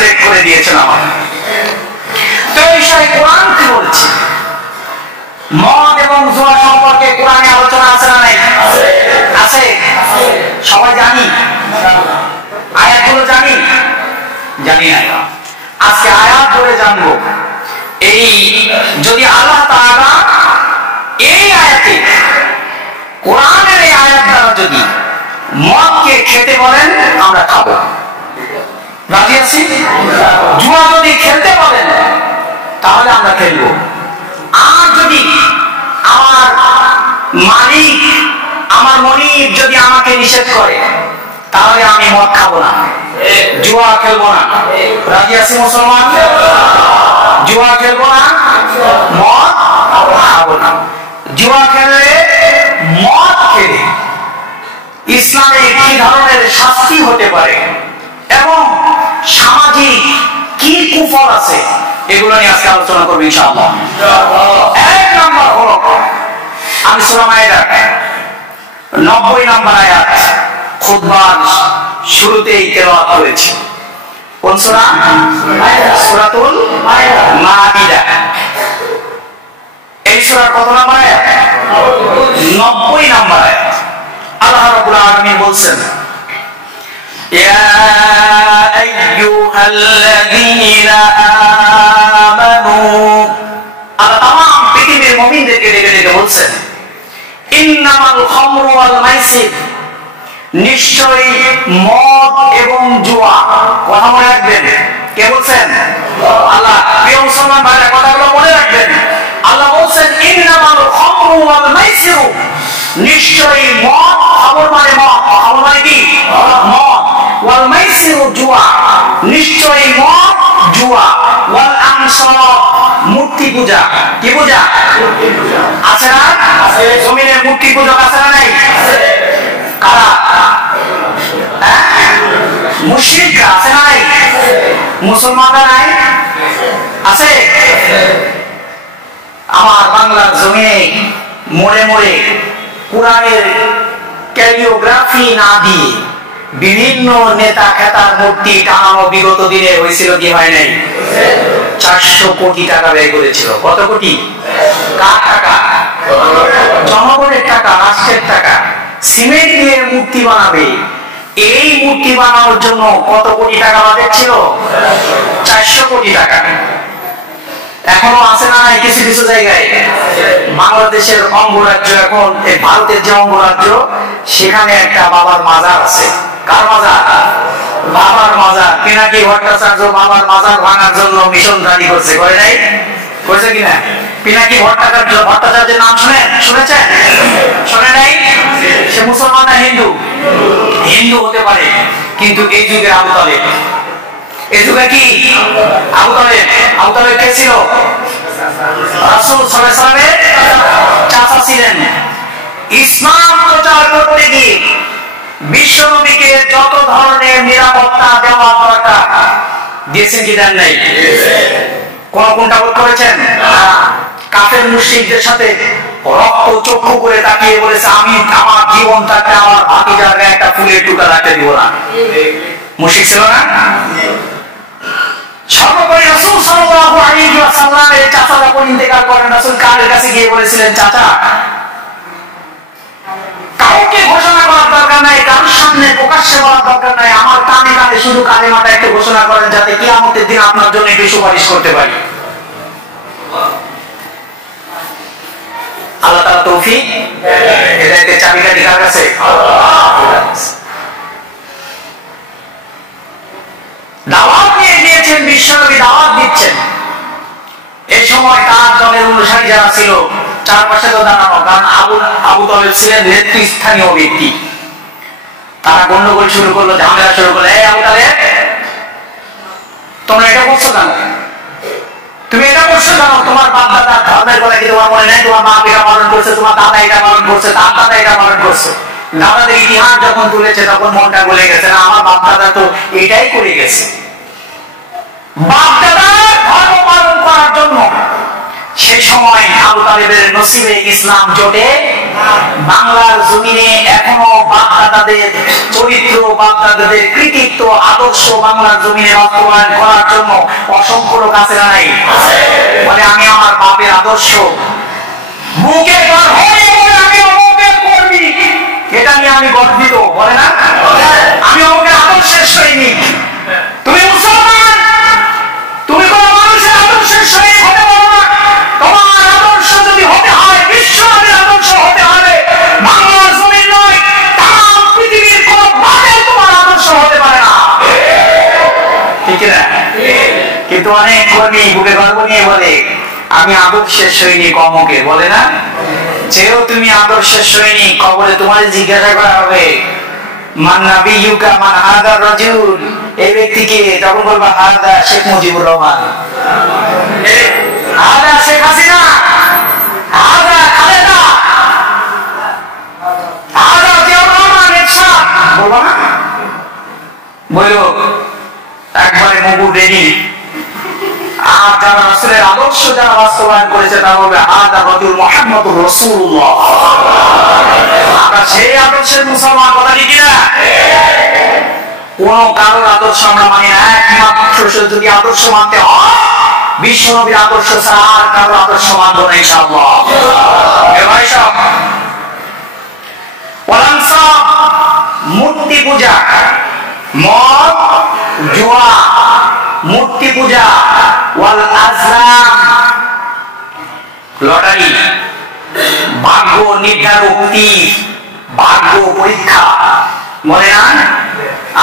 Select করে দিয়েছেন আমার। তো এই বিষয়ে কোরআন কি বলছে? মদ এবং জুয়া সম্পর্কে কোরআনে আলোচনা আছে না নাই? আছে। সবাই জানি? আয়াতগুলো জানি? জানি না। আজকে আয়াত ধরে জানবো। এই যদি আল্লাহ তাআলা এই আয়াতে, কোরআনের এই আয়াত দ্বারা যদি মদকে খেতে বলেন, আমরা খাবো, রাজি আছি। জুয়া যদি খেলতে বলেন, তাহলে আমরা খেলবো। আর যদি আমার মালিক, আমার মনিব যদি আমাকে নিষেধ করে, তাহলে আমি মদ খাবো না, জুয়া খেলবো না। রাজি আছি মুসলমান? জুয়া খেলবো না, মদ খাবো না। জুয়া খেললে, মদ খেলে ইসলামে কি ধরনের শাস্তি হতে পারে এবং সামাজিক কি কুফল আছে, এগুলো নিয়ে আজকে আলোচনা করবো ইনশাআল্লাহ। এক নম্বর হলো, আমি সূরা মায়েদার 90 নম্বর আয়াত খুতবার শুরুতেই তেলাওয়াত করেছি। কোন সূরা? সূরাতুল মাইদা। এই সূরার কত নম্বর আয়াত? 90 নম্বর আয়াত। আল্লাহ রাব্বুল আলামিন বলছেন, ইয়া আইয়ুহাল্লাযীনা আমানু, আল্লাহ তামাম পৃথিবীর মুমিনদেরকে ডেকে ডেকে বলছেন, ইন্নামাল খামরু ওয়াল মাইসির, নিশ্চয়ই মদ এবং জুয়া। কথা মনে রাখবেন, কে বলছেন? আল্লাহ। প্রিয় মুসলমান ভাইরা, কথাগুলো মনে রাখবেন। আল্লাহ বলছেন, ইন্নামাল খামরু ওয়াল মাইসির, নিশ্চয়ই মদ, খবর মানে মদ, খবর মানে কি? মদ। ওয়াল মাইসির, জুয়া, নিশ্চয়ই মদ, জুয়া। ওয়াল আনসাব, মূর্তি পূজা। কি পূজা? আছে না? জমিনে মূর্তি পূজা আছে না নাই? কারা? মুশরিকরা আছে না নাই? মুসলমানরা নাই? আছে। আমার বাংলার জমিনে মোড়ে মোড়ে কোরআনের ক্যালিওগ্রাফি না দিয়ে বিভিন্ন নেতা খেতার মূর্তি টানানো বিগত দিনে হয়েছিল কি হয় নাই? 400 কোটি টাকা ব্যয় করেছিল। কত কোটি? কার টাকা? জনগণের টাকা, রাষ্ট্রের টাকা। সিমেন্ট দিয়ে মূর্তি বানাবে, এই মূর্তি বানানোর জন্য কত কোটি টাকা বাজেট ছিল? 400 কোটি টাকা। এখনো আছে না নাই কিছু কিছু জায়গায়? বাংলাদেশের অঙ্গরাজ্য, এখন ভারতের যে অঙ্গরাজ্য, সেখানে একটা বাবার মাজার আছে। কার মাজার? বাবার মাজার। পিনাকি ভট্টাচার্য বাবার মাজার ভাঙার জন্য মিশন জারি করছে, করে নাই? করেছে কিনা? পিনাকি ভট্টাচার্যের নাম শুনেছেন? শোনে নাই? সে মুসলমান না হিন্দু? হিন্দু হতে পারে, কিন্তু এই যুগে আবু তালেব, এই যুগে কি আবু তালেব? আবু তালেব কে ছিল? রাসূল সাল্লাল্লাহু আলাইহি ওয়াসাল্লামের চাচা ছিলেন। ইসলাম প্রচার করতে গিয়ে বিশ্বনবীকে যত ধরনের নিরাপত্তা দেওয়া দরকার দিয়েছেন কি দেন নাই? কোনটা করেছেন? কাফের মুশরিকদের সাথে রক্ত চক্ষু করে তাকিয়ে বলেছে, আমি আমার জীবন থাকতে আমার ভাতিজার গায়ে একটা ফুলের টুকা রাখতে দিব না। মুশরিক ছিল না? সর্বোপরি রাসূল সাল্লাল্লাহু আলাইহি ওয়াসাল্লামের চাচা যখন ইন্তেকাল করেন, রাসূল কার কাছে গিয়ে বলেছিলেন, চাচা, কাউকে ঘোষণা করার দরকার নাই, কারোর সামনে প্রকাশ্যে বলার দরকার নাই, আমার কানে কানে শুধু কালেমাটা একটু ঘোষণা করেন, যাতে কিয়ামতের দিন আপনার জন্য একটু সুপারিশ করতে পারি। আল্লাহ তাআলা তৌফিক, হেদায়েতের চাবিকাঠি কার কাছে? দাওয়াত নিয়ে গিয়েছেন, বিশ্বনবী দাওয়াত দিচ্ছেন। এই সময় তার দলের অনুসারী যারা ছিল চারপাশে তো দাঁড়ানো, কারণ আবু তালেব ছিলেন নেতৃস্থানীয় ব্যক্তি। তারা গন্ডগোল শুরু করলো, ঝামেলা শুরু করলো। এই আবু তালেব, তোমরা এটা করছো কেন? তুমি এটা করছো কেন? তোমার বাপ দাদা ধর্মের কথা কি তোমার মনে নেই? তোমার বাপ এটা পালন করছে, তোমার দাদা এটা পালন করছে, তার দাদা এটা পালন করছে। দাদাদের ইতিহাস যখন তুলেছে তখন মনটা গলে গেছে, না আমার বাপ দাদা তো এটাই করে গেছে। বাপ দাদা ধর্ম পালন করার জন্য সে সময় আবু তালেবের নসিবে ইসলাম জোটে। বাংলার জমিনে এখনো বাপদাদাদের চরিত্র, বাপদাদাদের কৃতিত্ব, আদর্শ বাংলার জমিনে বাস্তবায়ন করার জন্য অসংখ্য লোক আছে না নাই? বলে আমি আমার বাপের আদর্শ বুকে আমি অমুকের কর্মী, এটা নিয়ে আমি গর্বিত, বলে না? আমি অমুকের আদর্শের সৈনিক। তুমি মুসলমান, তুমি কোন মানুষের আদর্শের সৈনিক হতে পারো না। তোমার আদর্শ যদি হতে হয়, বিশ্বনবীর আদর্শ হতে হবে, বাংলার জমিন নয়, তাম পৃথিবীর কোন বাদে তোমার আদর্শ হতে পারে না, ঠিক না? কিন্তু অনেক কর্মী বুকে গর্ব নিয়ে বলে আমি আদর্শের সৈনিক অমুকে, বলে না? যেও তুমি আদর্শের সৈনিক, কবরে তোমার জিজ্ঞাসা করা হবে মান নাবিয়ুকা মান হাদা রাজুল, এই ব্যক্তিকে, তখন বলবা হাদা শেখ মুজিবুর রহমান, হাদা শেখ হাসিনা, হাদা খালেদা, হাদা জিয়াউর রহমান, এরশাদ, বলবা না? বললো একবারে মুগুর রেডি। আর যারা রাসূলের আদর্শ যারা বাস্তবায়ন করেছে তারা বলবে হাদা রাজুল মুহাম্মদুর রাসূলুল্লাহ। আমরা সেই আদর্শের মুসলমান, কথা ঠিক না? কোন কারোর আদর্শ আমরা মানি না, একমাত্র যদি আদর্শ মানতে হয় বিশ্বনবীর আদর্শ ছাড়া আর কারোর আদর্শ মানব না ইনশাআল্লাহ। ভাই সব মূর্তি পূজা, মদ, জুয়া, মূর্তি পূজা, ওয়াল আজলাম, লটারি, ভাগ্য নির্ধারক, ভাগ্য পরীক্ষা, মনে না?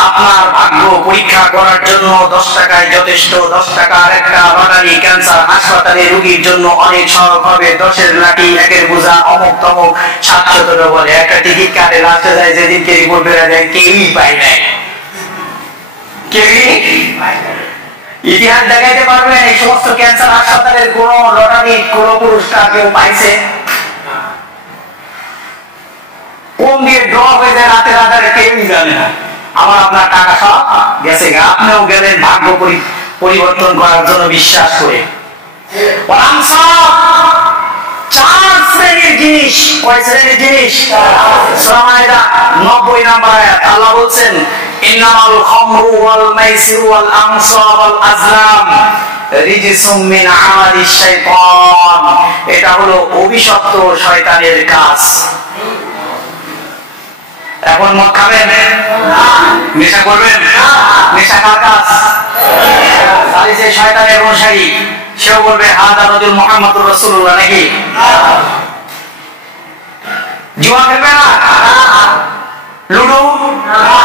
আপনার ভাগ্য পরীক্ষা করার জন্য 10 টাকায় যথেষ্ট। 10 টাকার একটা লটারি ক্যান্সার হাসপাতালে রোগীর জন্য অনেক সহজ হবে। 10-এর লাঠি, 1-এর বোঝা, অমুক তমুক 700 বলে একটা টিকিট কাটে, লাস্টে যায় যেদিনকে রিপোর্ট বেড়ে যায় কেউই পায় নাই, কেউই। ইতিহাস দেখাইতে পারবেন এই সমস্ত ক্যান্সার হাসপাতালের কোন লটারি, কোন পুরস্কার কেউ পাইছে? কোন দিয়ে ড্র হয়ে যায় রাতে রাতে কেউই জানে না। আমার আপনার টাকা সব গেছে, আপনিও গেলেন ভাগ্য পরিবর্তন করার জন্য বিশ্বাস করে। 4 শ্রেণীর জিনিস, কয় শ্রেণীর জিনিস? সূরা মাইদা 90 নম্বর আয়াত আল্লাহ বলছেন ইন্নামাল খামরু ওয়াল মাইসিরু ওয়াল আনসাব ওয়াল আজলাম রিজসুম মিন আমালিশ শাইতান, এটা হলো অভিশপ্ত শয়তানের কাজ। এখন মদ খাবেন না, নেশা করবেন না, নেশা কার কাজ? তাহলে যে শয়তানের অনুসারী সেও বলবে হাদা রাজুল মুহাম্মদুর রাসূলুল্লাহ, নাকি? জুয়া খেলবে না, লুডো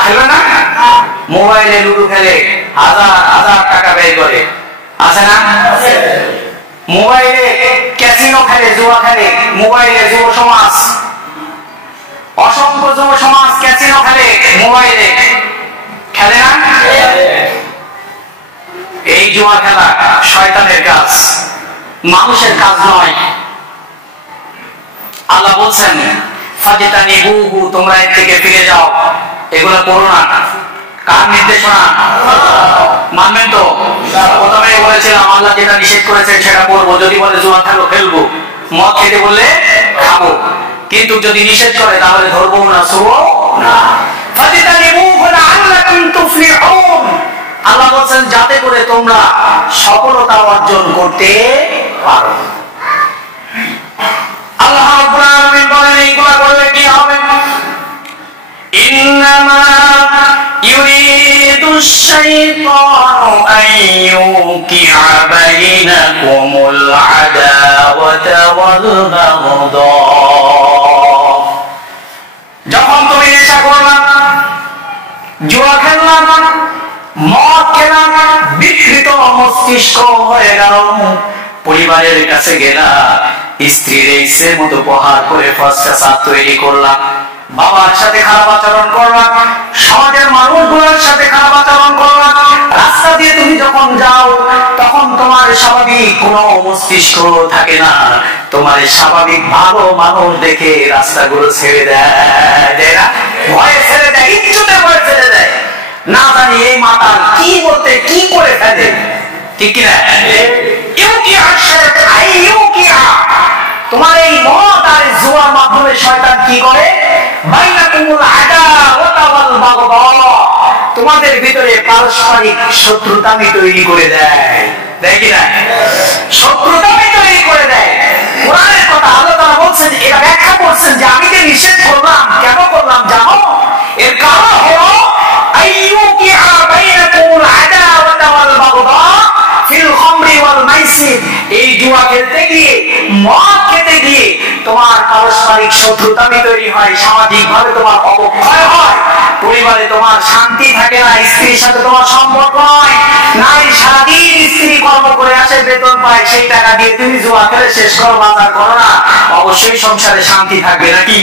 খেলবে না, মোবাইলে লুডো খেলে হাজার হাজার টাকা ব্যয় করে, আছে না? মোবাইলে ক্যাসিনো খেলে, জুয়া খেলে, মোবাইলে যুব সমাজ, অসংখ্য যুব সমাজ ক্যাসিনো খেলে, মোবাইলে খেলে না? এই জুয়া খেলা শয়তানের কাজ, মানুষের কাজ নয়। আল্লাহ বলছেন ফাজিতানিবুহু, তোমরা এর থেকে ফিরে যাও, এগুলো করো না। কার নির্দেশনা? মানবেন তো? প্রথমে বলেছিলাম আল্লাহ যেটা নিষেধ করেছেন সেটা করবো। যদি বলে জুয়া খেলো, খেলবো। মদ খেতে বললে খাবো, কিন্তু যদি নিষেধ করে তাহলে ধরবো না, শুবো না। ফাজিতানিবুহু লাআল্লাকুম তুফলিহুন, আল্লাহ বলছেন যাতে করে তোমরা সফলতা অর্জন করতে পারো। আল্লাহ রাব্বুল আলামিন বলেন এইগুলা করলে কি হবে? ইন্নামা ইউরিদুশ শাইতানু আন ইউকিআ বাইনাকুমুল আদাওয়াতা ওয়াল বাগদা, যখন তুমি নেশা করলা, জুয়া খেললা, মদ খেলা, বিকৃত মস্তিষ্ক হয়ে গেল, পরিবারের কাছে গেলা, স্ত্রীর ইচ্ছের মতো প্রহার করে ফসফসা তৈরি করলাম, বাবার সাথে খারাপ আচরণ করলাম, সমাজের মানুষগুলোর সাথে খারাপ আচরণ করলাম, রাস্তা দিয়ে তুমি যখন যাও তখন তোমার স্বাভাবিক কোনো মস্তিষ্ক থাকে না, তোমার স্বাভাবিক ভালো মানুষ দেখে রাস্তাগুলো ছেড়ে দেয় না, ভয়ে ছেড়ে দেয়, ইচ্ছুতে ভয়ে ছেড়ে দেয়, না জানি এই মাতাল কি বলতে কি করে ফেলে, ঠিক কিনা? তোমার এই মদ আর জুয়ার মাধ্যমে শয়তান কি করে? বাইনাকুমুল আদাওয়াতা ওয়াল বাগদা, তোমাদের ভিতরে পারস্পরিক শত্রুতামি তৈরি করে দেয়। দেয় কি না? শত্রুতামি তৈরি করে দেয়। কোরআনের কথা আল্লাহ তাআলা বলছেন, এটা ব্যাখ্যা করছেন যে আমি যে নিষেধ করলাম, কেন করলাম জানো? এর কারণ হলো আইয়ুকিআ বাইনাকুমুল আদাওয়াতা ওয়াল বাগদা ফিল খামরি ওয়াল মাইসির। এই জুয়া খেলতে গিয়ে, মদ খেতে গিয়ে তোমার পারস্পরিক শত্রুতামি তৈরি হয়, সামাজিক ভাবে তোমার অবক্ষয় হয়, পরিবারে তোমার শান্তি থাকে না, স্ত্রীর সাথে তোমার সম্পর্ক নয়, নারী সারাদিন স্ত্রী কর্ম করে আসে, বেতন পায়, সেই টাকা দিয়ে তুমি জুয়া খেলে শেষ করো, বাজার করো না, অবশ্যই সংসারে শান্তি থাকবে নাকি?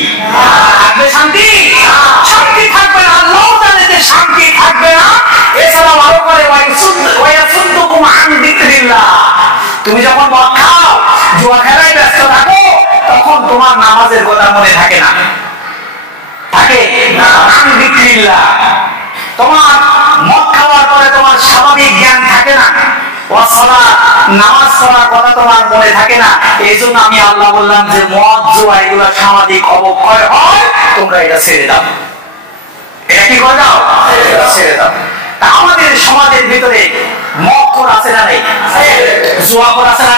থাকবে শান্তি? শান্তি থাকবে না, আল্লাহ জানে যে শান্তি থাকবে না। এছাড়াও আরো করে ওয়ায়াসুদ্দুকুম আন যিকরিল্লাহ, তুমি যখন মদ খাও, জুয়া খেলায় ব্যস্ত থাকো, তখন তোমার নামাজের কথা মনে থাকে না, থাকে না। আন যিকরিল্লাহ, তোমার মদ খাওয়ার পরে তোমার স্বাভাবিক জ্ঞান থাকে না, ওয়াসসালাত, নামাজ পড়ার কথা তোমার মনে থাকে না। এই জন্য আমি আল্লাহ বললাম যে মদ জুয়া এগুলো সামাজিক অবক্ষয় হয়, তোমরা এটা ছেড়ে দাও। এটা কি করে দাও? ছেড়ে দাও। তা আমাদের সমাজের ভিতরে মদ খোর আছে না নেই? জুয়া খোর আছে না?